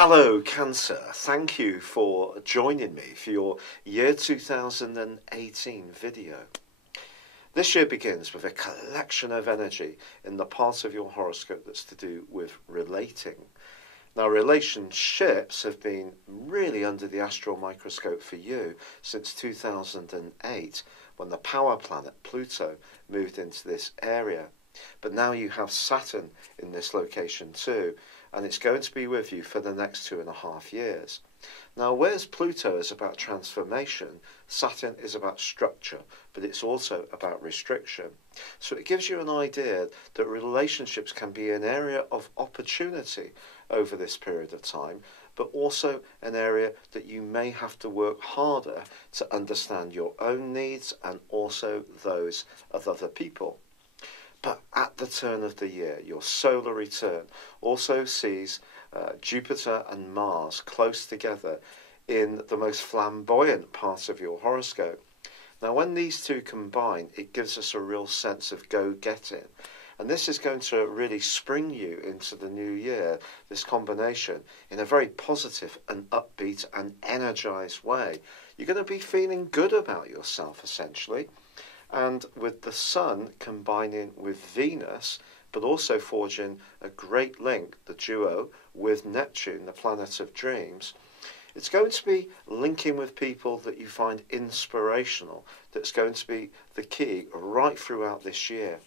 Hello Cancer, thank you for joining me for your year 2018 video. This year begins with a collection of energy in the part of your horoscope that's to do with relating. Now, relationships have been really under the astral microscope for you since 2008, when the power planet Pluto moved into this area. But now you have Saturn in this location too, and it's going to be with you for the next 2.5 years. Now, whereas Pluto is about transformation, Saturn is about structure, but it's also about restriction. So it gives you an idea that relationships can be an area of opportunity over this period of time, but also an area that you may have to work harder to understand your own needs and also those of other people. But at the turn of the year, your solar return also sees Jupiter and Mars close together in the most flamboyant part of your horoscope. Now, when these two combine, it gives us a real sense of go-getting. And this is going to really spring you into the new year, this combination, in a very positive and upbeat and energized way. You're going to be feeling good about yourself, essentially. And with the Sun combining with Venus, but also forging a great link, the duo, with Neptune, the planet of dreams, it's going to be linking with people that you find inspirational. That's going to be the key right throughout this year.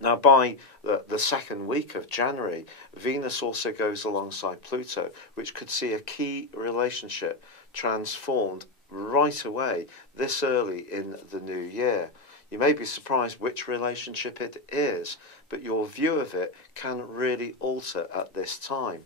Now, by the second week of January, Venus also goes alongside Pluto, which could see a key relationship transformed right away this early in the new year. You may be surprised which relationship it is, but your view of it can really alter at this time.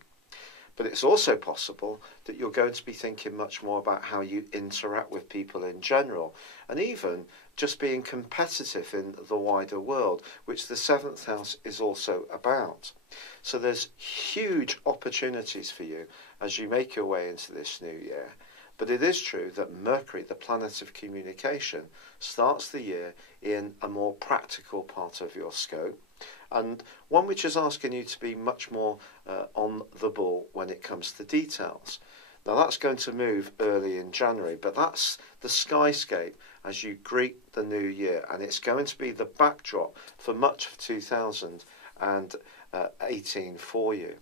But it's also possible that you're going to be thinking much more about how you interact with people in general, and even just being competitive in the wider world, which the 7th house is also about. So there's huge opportunities for you as you make your way into this new year. But it is true that Mercury, the planet of communication, starts the year in a more practical part of your scope, and one which is asking you to be much more on the ball when it comes to details. Now, that's going to move early in January, but that's the skyscape as you greet the new year, and it's going to be the backdrop for much of 2018 for you.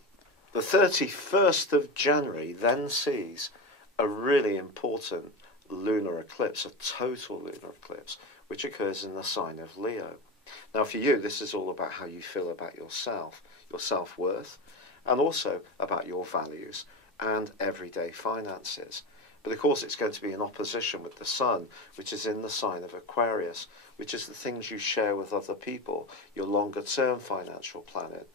The 31st of January then sees a really important lunar eclipse, a total lunar eclipse, which occurs in the sign of Leo. Now, for you, this is all about how you feel about yourself, your self-worth, and also about your values and everyday finances. But of course, it's going to be in opposition with the Sun, which is in the sign of Aquarius, which is the things you share with other people, your longer-term financial planning.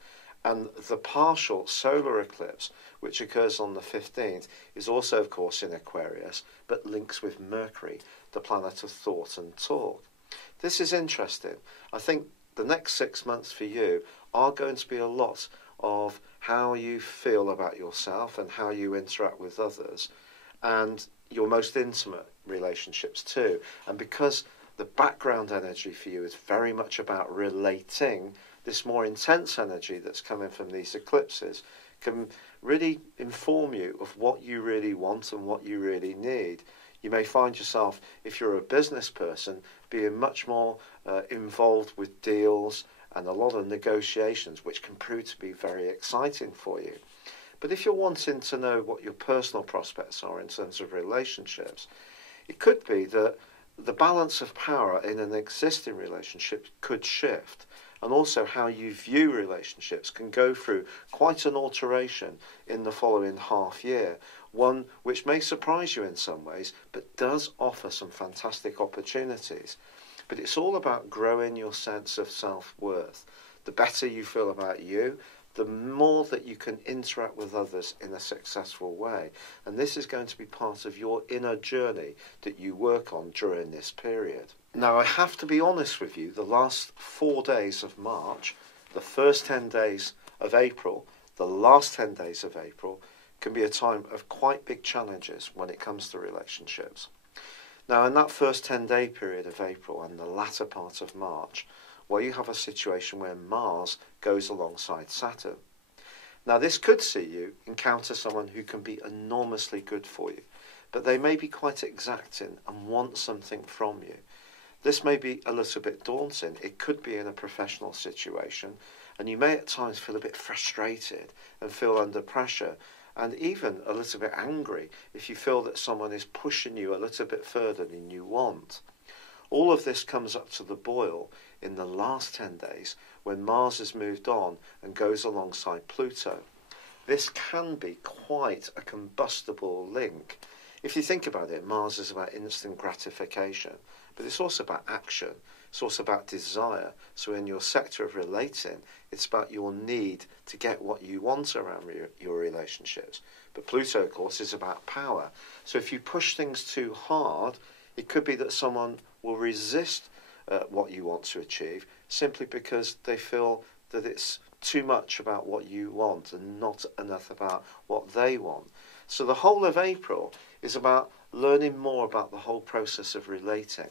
And the partial solar eclipse, which occurs on the 15th, is also, of course, in Aquarius, but links with Mercury, the planet of thought and talk. This is interesting. I think the next 6 months for you are going to be a lot of how you feel about yourself and how you interact with others, and your most intimate relationships too. And because the background energy for you is very much about relating, this more intense energy that's coming from these eclipses can really inform you of what you really want and what you really need. You may find yourself, if you're a business person, being much more involved with deals and a lot of negotiations, which can prove to be very exciting for you. But if you're wanting to know what your personal prospects are in terms of relationships, it could be that the balance of power in an existing relationship could shift. And also how you view relationships can go through quite an alteration in the following half year, one which may surprise you in some ways, but does offer some fantastic opportunities. But it's all about growing your sense of self-worth. The better you feel about you, the more that you can interact with others in a successful way. And this is going to be part of your inner journey that you work on during this period. Now, I have to be honest with you, the last 4 days of March, the first 10 days of April, the last 10 days of April, can be a time of quite big challenges when it comes to relationships. Now, in that first 10-day period of April and the latter part of March, well, you have a situation where Mars goes alongside Saturn. Now, this could see you encounter someone who can be enormously good for you, but they may be quite exacting and want something from you. This may be a little bit daunting. It could be in a professional situation, and you may at times feel a bit frustrated and feel under pressure, and even a little bit angry if you feel that someone is pushing you a little bit further than you want. All of this comes up to the boil in the last 10 days when Mars has moved on and goes alongside Pluto. This can be quite a combustible link. If you think about it, Mars is about instant gratification, but it's also about action. It's also about desire. So in your sector of relating, it's about your need to get what you want around your relationships. But Pluto, of course, is about power. So if you push things too hard, it could be that someone will resist what you want to achieve simply because they feel that it's too much about what you want and not enough about what they want. So the whole of April is about learning more about the whole process of relating.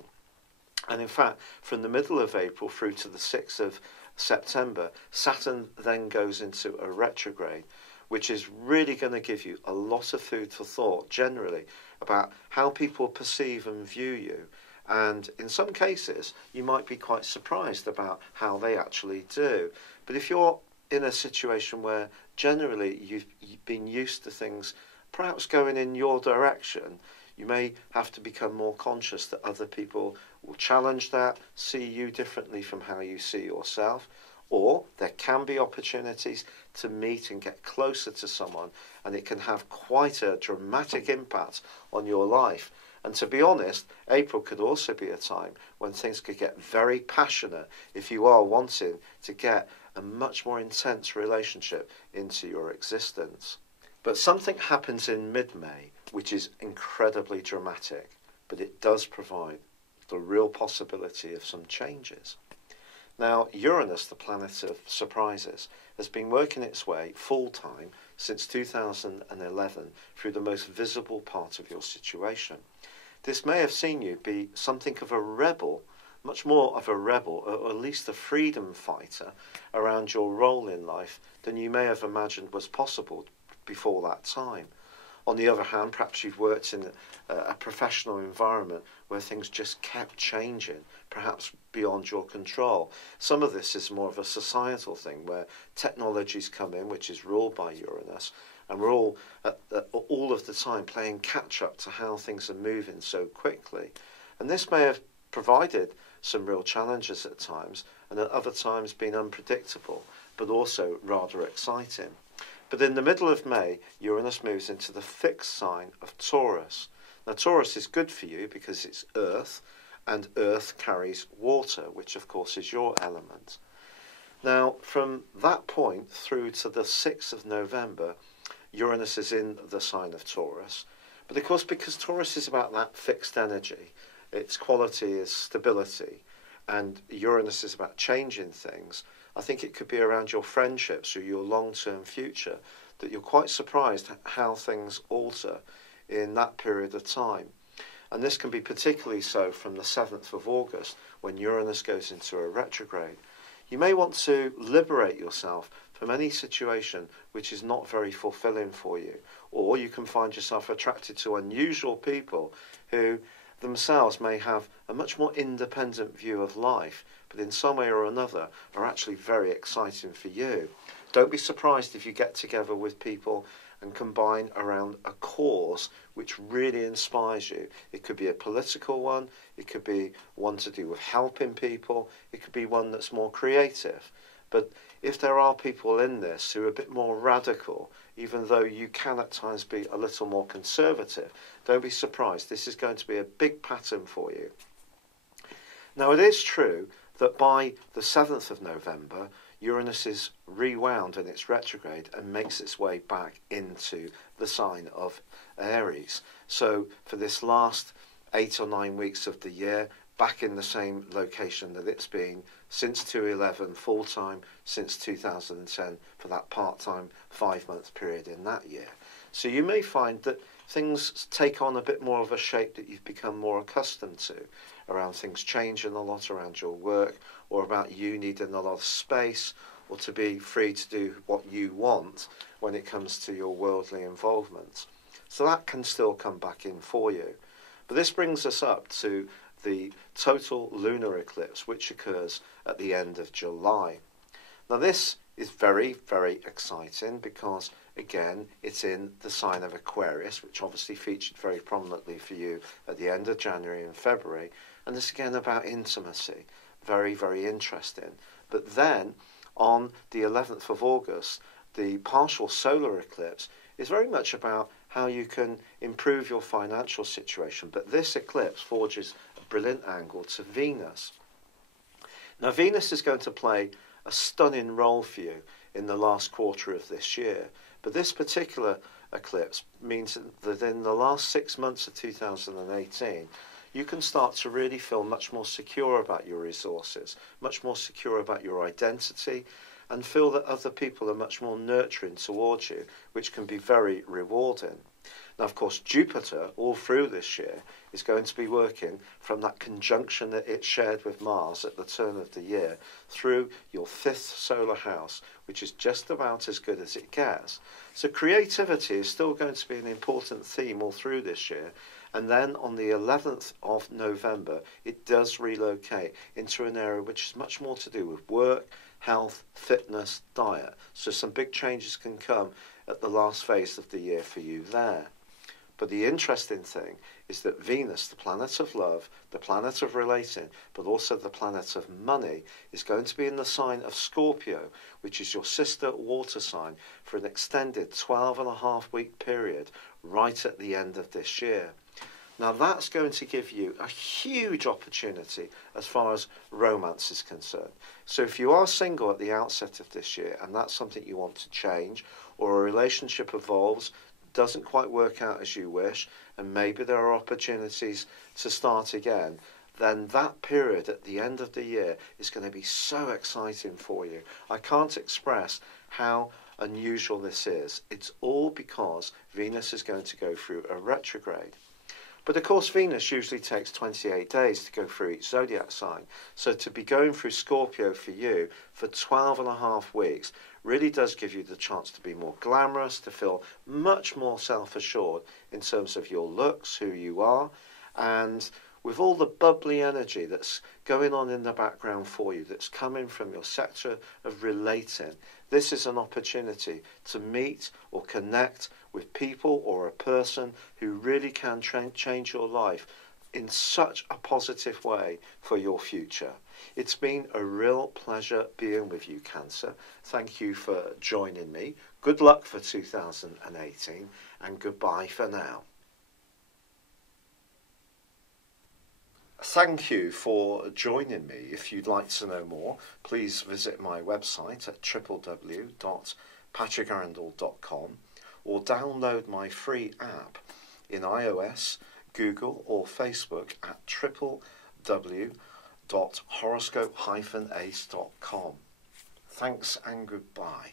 And in fact, from the middle of April through to the 6th of September, Saturn then goes into a retrograde, which is really going to give you a lot of food for thought generally about how people perceive and view you. And in some cases, you might be quite surprised about how they actually do. But if you're in a situation where generally you've been used to things perhaps going in your direction, you may have to become more conscious that other people will challenge that, see you differently from how you see yourself, or there can be opportunities to meet and get closer to someone, and it can have quite a dramatic impact on your life. And to be honest, April could also be a time when things could get very passionate if you are wanting to get a much more intense relationship into your existence. But something happens in mid-May which is incredibly dramatic, but it does provide the real possibility of some changes. Now, Uranus, the planet of surprises, has been working its way full-time since 2011 through the most visible part of your situation. This may have seen you be something of a rebel, much more of a rebel, or at least a freedom fighter around your role in life than you may have imagined was possible before that time. On the other hand, perhaps you've worked in a professional environment where things just kept changing, perhaps beyond your control. Some of this is more of a societal thing where technologies come in, which is ruled by Uranus, and we're all of the time playing catch up to how things are moving so quickly. And this may have provided some real challenges at times, and at other times been unpredictable, but also rather exciting. But in the middle of May, Uranus moves into the fixed sign of Taurus. Now, Taurus is good for you because it's Earth, and Earth carries water, which of course is your element. Now, from that point through to the 6th of November, Uranus is in the sign of Taurus. But of course, because Taurus is about that fixed energy, its quality is stability, and Uranus is about changing things, I think it could be around your friendships or your long-term future that you're quite surprised how things alter in that period of time. And this can be particularly so from the 7th of August when Uranus goes into a retrograde. You may want to liberate yourself from any situation which is not very fulfilling for you, or you can find yourself attracted to unusual people who themselves may have a much more independent view of life, but in some way or another are actually very exciting for you. Don't be surprised if you get together with people and combine around a cause which really inspires you. It could be a political one, it could be one to do with helping people, it could be one that's more creative. But if there are people in this who are a bit more radical, even though you can at times be a little more conservative, don't be surprised. This is going to be a big pattern for you. Now, it is true that by the 7th of November, Uranus is rewound in its retrograde and makes its way back into the sign of Aries. So for this last 8 or 9 weeks of the year, back in the same location that it's been since 2011, full-time since 2010 for that part-time 5-month period in that year. So you may find that things take on a bit more of a shape that you've become more accustomed to, around things changing a lot around your work, or about you needing a lot of space, or to be free to do what you want when it comes to your worldly involvement. So that can still come back in for you. But this brings us up to the total lunar eclipse, which occurs at the end of July. Now this is very, very exciting because, again, it's in the sign of Aquarius, which obviously featured very prominently for you at the end of January and February. And it's again about intimacy. Very, very interesting. But then, on the 11th of August, the partial solar eclipse is very much about how you can improve your financial situation. But this eclipse forges a brilliant angle to Venus. Now, Venus is going to play a stunning role for you in the last quarter of this year. But this particular eclipse means that in the last 6 months of 2018, you can start to really feel much more secure about your resources, much more secure about your identity, and feel that other people are much more nurturing towards you, which can be very rewarding. Now, of course, Jupiter, all through this year, is going to be working from that conjunction that it shared with Mars at the turn of the year through your 5th solar house, which is just about as good as it gets. So creativity is still going to be an important theme all through this year. And then on the 11th of November, it does relocate into an area which is much more to do with work, health, fitness, diet. So some big changes can come at the last phase of the year for you there. But the interesting thing is that Venus, the planet of love, the planet of relating, but also the planet of money, is going to be in the sign of Scorpio, which is your sister water sign, for an extended 12.5-week period right at the end of this year. Now that's going to give you a huge opportunity as far as romance is concerned. So if you are single at the outset of this year and that's something you want to change, or a relationship evolves, doesn't quite work out as you wish, and maybe there are opportunities to start again, then that period at the end of the year is going to be so exciting for you. I can't express how unusual this is. It's all because Venus is going to go through a retrograde. But of course, Venus usually takes 28 days to go through each zodiac sign. So to be going through Scorpio for you for 12.5 weeks really does give you the chance to be more glamorous, to feel much more self-assured in terms of your looks, who you are, and with all the bubbly energy that's going on in the background for you, that's coming from your sector of relating, this is an opportunity to meet or connect with people or a person who really can change your life in such a positive way for your future. It's been a real pleasure being with you, Cancer. Thank you for joining me. Good luck for 2018 and goodbye for now. Thank you for joining me. If you'd like to know more, please visit my website at www.patrickarundell.com or download my free app in iOS, Google or Facebook at www.horoscope-ace.com. Thanks and goodbye.